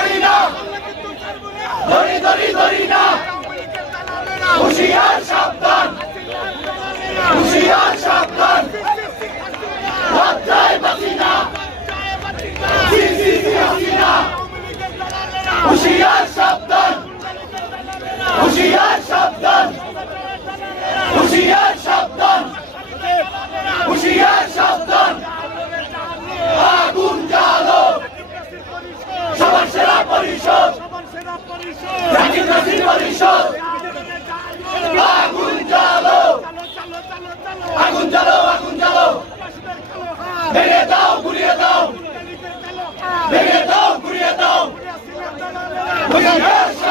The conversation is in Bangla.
ছাড়ি না, ধরি ধরি ধরি না, হুঁশিয়ার সাবধান, হুঁশিয়ার সাবধান, লজ্জায় বাঁচি না, হাসিনা, হুঁশিয়ার সাবধান, হুঁশিয়ার সাবধান, হুঁশিয়ার সাবধান, হুঁশিয়ার সাবধান, আগুন জ্বালো, সবার সেরা পরিষদ, জাকির নাসির পরিষদ, আগুন জ্বালো, আগুন জ্বালো, আগুন জ্বালো, ভেঙে দাও, ঘুরিয়ে দাও, ভেঙে দাও, ঘুরিয়ে দাও।